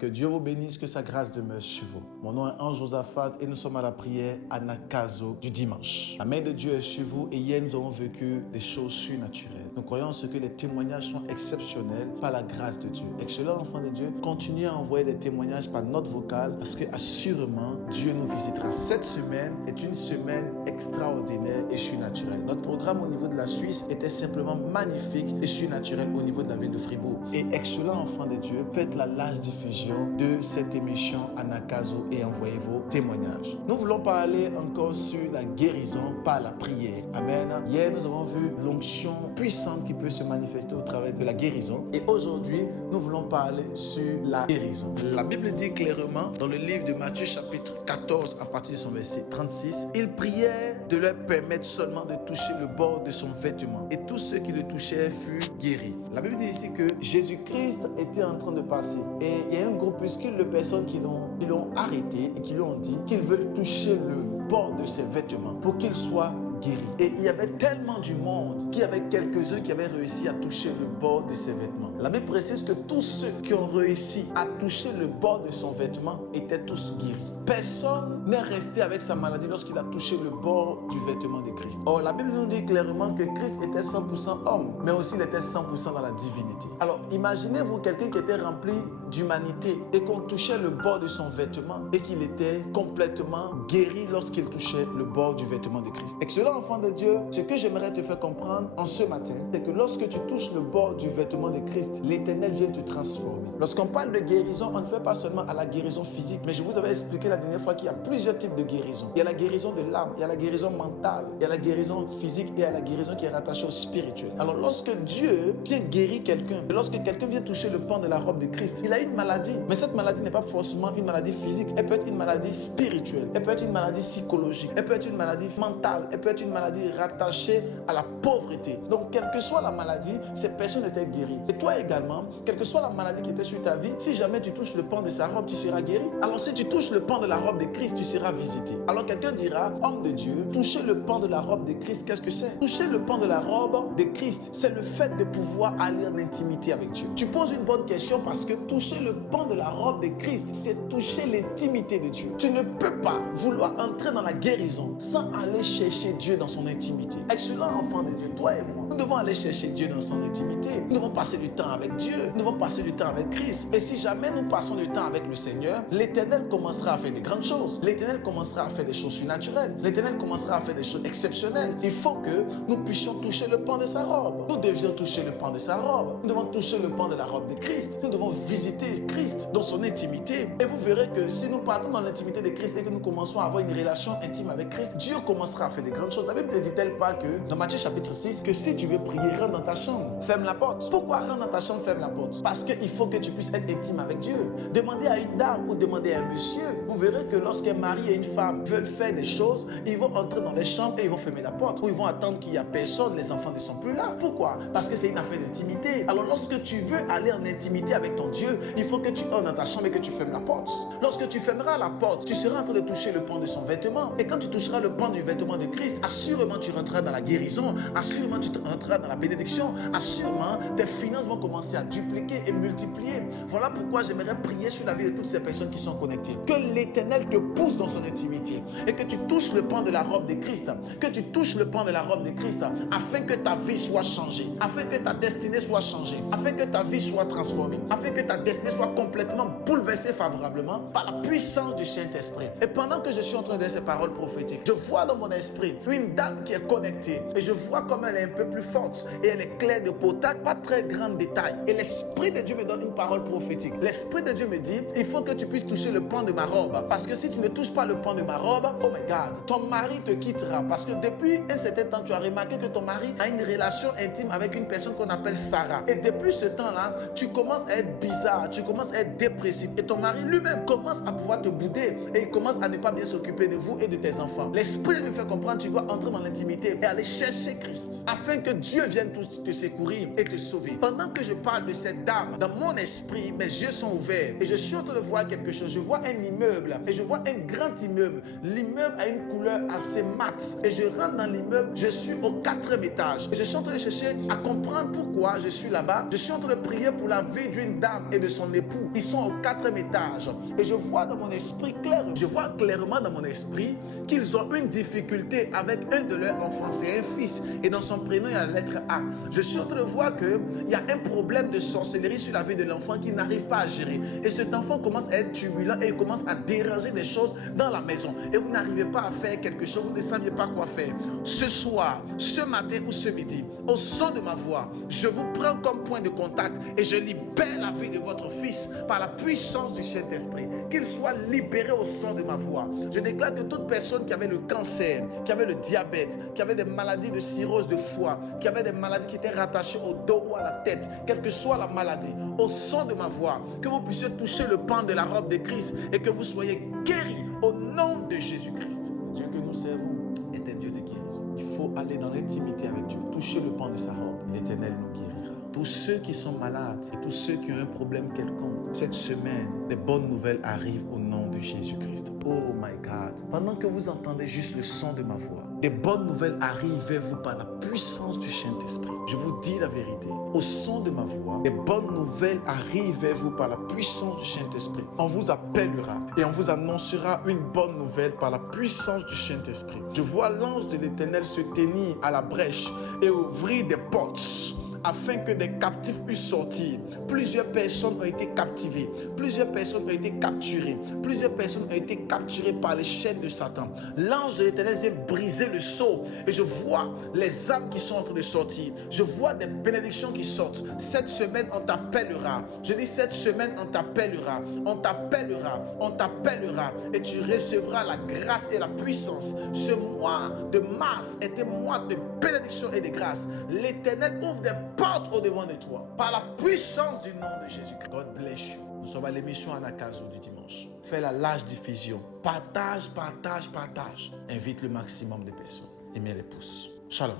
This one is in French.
Que Dieu vous bénisse, que sa grâce demeure sur vous. Mon nom est Ange Josaphat et nous sommes à la prière Anakazo du dimanche. La main de Dieu est sur vous et hier nous avons vécu des choses surnaturelles. Nous croyons en ce que les témoignages sont exceptionnels par la grâce de Dieu. Excellent enfant de Dieu, continuez à envoyer des témoignages par note vocale parce que assurément Dieu nous visitera. Cette semaine est une semaine extraordinaire et surnaturelle. Notre programme au niveau de la Suisse était simplement magnifique et surnaturel au niveau de la ville de Fribourg. Et excellent enfant de Dieu, faites la large diffusion de cette émission Anakazo et envoyez vos témoignages. Nous voulons parler encore sur la guérison par la prière. Amen. Hier, nous avons vu l'onction puissante qui peut se manifester au travers de la guérison. Et aujourd'hui, nous voulons parler sur la guérison. La Bible dit clairement dans le livre de Matthieu chapitre 14 à partir de son verset 36, il priait de leur permettre seulement de toucher le bord de son vêtement. Et tous ceux qui le touchaient furent guéris. La Bible dit ici que Jésus-Christ était en train de passer. Et il y a un groupuscule de personnes qui l'ont arrêté et qui lui ont dit qu'ils veulent toucher le bord de ses vêtements pour qu'il soit guéri. Et il y avait tellement du monde qu'il y avait quelques-uns qui avaient réussi à toucher le bord de ses vêtements. La Bible précise que tous ceux qui ont réussi à toucher le bord de son vêtement étaient tous guéris. Personne n'est resté avec sa maladie lorsqu'il a touché le bord du vêtement de Christ. Or, la Bible nous dit clairement que Christ était 100% homme, mais aussi il était 100% dans la divinité. Alors, imaginez-vous quelqu'un qui était rempli d'humanité et qu'on touchait le bord de son vêtement et qu'il était complètement guéri lorsqu'il touchait le bord du vêtement de Christ. Excellent enfant de Dieu, ce que j'aimerais te faire comprendre en ce matin, c'est que lorsque tu touches le bord du vêtement de Christ, l'Éternel vient te transformer. Lorsqu'on parle de guérison, on ne fait pas seulement à la guérison physique, mais je vous avais expliqué la dernière fois qu'il y a plusieurs types de guérison. Il y a la guérison de l'âme, il y a la guérison mentale, il y a la guérison physique et il y a la guérison qui est rattachée au spirituel. Alors lorsque Dieu vient guérir quelqu'un, lorsque quelqu'un vient toucher le pan de la robe de Christ, il a une maladie, mais cette maladie n'est pas forcément une maladie physique, elle peut être une maladie spirituelle, elle peut être une maladie psychologique, elle peut être une maladie mentale, elle peut être une maladie rattachée à la pauvreté. Donc quelle que soit la maladie, ces personnes étaient guéries. Et toi également, quelle que soit la maladie qui était sur ta vie, si jamais tu touches le pan de sa robe, tu seras guéri. Alors si tu touches le pan de la robe de Christ, tu seras visité. Alors quelqu'un dira, homme de Dieu, toucher le pan de la robe de Christ, qu'est-ce que c'est? Toucher le pan de la robe de Christ, c'est le fait de pouvoir aller en intimité avec Dieu. Tu poses une bonne question parce que toucher le pan de la robe de Christ, c'est toucher l'intimité de Dieu. Tu ne peux pas vouloir entrer dans la guérison sans aller chercher Dieu dans son intimité. Excellent enfant de Dieu, toi et moi, nous devons aller chercher Dieu dans son intimité. Nous devons passer du temps avec Dieu. Nous devons passer du temps avec Christ. Et si jamais nous passons du temps avec le Seigneur, l'Éternel commencera à faire de grandes choses. L'Éternel commencera à faire des choses surnaturelles. L'Éternel commencera à faire des choses exceptionnelles. Il faut que nous puissions toucher le pan de sa robe. Nous devions toucher le pan de sa robe. Nous devons toucher le pan de la robe de Christ. Nous devons visiter Christ dans son intimité. Et vous verrez que si nous partons dans l'intimité de Christ et que nous commençons à avoir une relation intime avec Christ, Dieu commencera à faire de grandes choses. La Bible ne dit-elle pas que dans Matthieu chapitre 6, que si tu veux prier, rentre dans ta chambre, ferme la porte. Pourquoi rentre dans ta chambre, ferme la porte? Parce qu'il faut que tu puisses être intime avec Dieu. Demandez à une dame ou demandez à un monsieur. Vous verrez que lorsqu'un mari et une femme veulent faire des choses, ils vont entrer dans les chambres et ils vont fermer la porte. Ou ils vont attendre qu'il n'y a personne, les enfants ne sont plus là. Pourquoi? Parce que c'est une affaire d'intimité. Alors lorsque tu veux aller en intimité avec ton Dieu, il faut que tu entres dans ta chambre et que tu fermes la porte. Lorsque tu fermeras la porte, tu seras en train de toucher le pan de son vêtement. Et quand tu toucheras le pan du vêtement de Christ, assurément tu rentreras dans la guérison, assurément tu rentreras dans la bénédiction, assurément tes finances vont commencer à dupliquer et multiplier. Voilà pourquoi j'aimerais prier sur la vie de toutes ces personnes qui sont connectées. Que l'Éternel te pousse dans son intimité et que tu touches le pan de la robe de Christ, que tu touches le pan de la robe de Christ afin que ta vie soit changée, afin que ta destinée soit changée, afin que ta vie soit transformée, afin que ta destinée soit complètement bouleversée favorablement par la puissance du Saint-Esprit. Et pendant que je suis en train de dire ces paroles prophétiques, je vois dans mon esprit une dame qui est connectée et je vois comme elle est un peu plus forte et elle est claire de peau, pas très grande de taille. Et l'Esprit de Dieu me donne une parole prophétique. L'Esprit de Dieu me dit, il faut que tu puisses toucher le pan de ma robe, parce que si tu ne touches pas le pan de ma robe, oh my God, ton mari te quittera, parce que depuis un certain temps, tu as remarqué que ton mari a une relation intime avec une personne qu'on appelle Sarah. Et depuis ce temps-là, tu commences à être bizarre, tu commences à être dépressif et ton mari lui-même commence à pouvoir te bouder et il commence à ne pas bien s'occuper de vous et de tes enfants. L'Esprit me fait comprendre, tu dois entrer dans l'intimité et aller chercher Christ afin que Dieu vienne te secourir et te sauver. Pendant que je parle de cette dame, dans mon esprit, mes yeux sont ouverts et je suis en train de voir quelque chose. Je vois un immeuble immeuble et je vois un grand immeuble. L'immeuble a une couleur assez mate et je rentre dans l'immeuble, je suis au 4e étage. Et je suis en train de chercher à comprendre pourquoi je suis là-bas. Je suis en train de prier pour la vie d'une dame et de son époux. Ils sont au 4e étage et je vois dans mon esprit clair, je vois clairement dans mon esprit qu'ils ont une difficulté avec un de leurs enfants. C'est un fils et dans son prénom il y a la lettre A. Je suis en train de voir qu'il y a un problème de sorcellerie sur la vie de l'enfant qui n'arrive pas à gérer. Et cet enfant commence à être turbulent et il commence à déranger des choses dans la maison. Et vous n'arrivez pas à faire quelque chose, vous ne savez pas quoi faire. Ce soir, ce matin ou ce midi, au son de ma voix, je vous prends comme point de contact et je libère la vie de votre fils par la puissance du Saint-Esprit. Qu'il soit libéré au son de ma voix. Je déclare que toute personne qui avait le cancer, qui avait le diabète, qui avait des maladies de cirrhose de foie, qui avait des maladies qui étaient rattachées au dos ou à la tête, quelle que soit la maladie, au son de ma voix, que vous puissiez toucher le pan de la robe de Christ et que vous soyez guéris au nom de Jésus-Christ. Dieu que nous servons est un Dieu de guérison. Il faut aller dans l'intimité avec Dieu, toucher le pan de sa robe. L'Éternel nous guérira. Tous ceux qui sont malades et tous ceux qui ont un problème quelconque, cette semaine, des bonnes nouvelles arrivent au nom de Jésus-Christ. Oh my God. Pendant que vous entendez juste le son de ma voix, des bonnes nouvelles arrivent vers vous par la puissance du Saint-Esprit. Je vous dis la vérité. Au son de ma voix, des bonnes nouvelles arrivent vers vous par la puissance du Saint-Esprit. On vous appellera et on vous annoncera une bonne nouvelle par la puissance du Saint-Esprit. Je vois l'ange de l'Éternel se tenir à la brèche et ouvrir des portes afin que des captifs puissent sortir. Plusieurs personnes ont été captivées, plusieurs personnes ont été capturées, plusieurs personnes ont été capturées par les chaînes de Satan. L'ange de l'Éternel vient briser le sceau et je vois les âmes qui sont en train de sortir. Je vois des bénédictions qui sortent. Cette semaine, on t'appellera. Je dis cette semaine, on t'appellera. On t'appellera. On t'appellera et tu recevras la grâce et la puissance. Ce mois de mars est un mois de bénédiction et de grâce. L'Éternel ouvre des portes au devant de toi par la puissance du nom de Jésus-Christ. God bless you. Nous sommes à l'émission Anakazo du dimanche. Fais la large diffusion. Partage, partage, partage. Invite le maximum de personnes. Et mets les pouces. Shalom.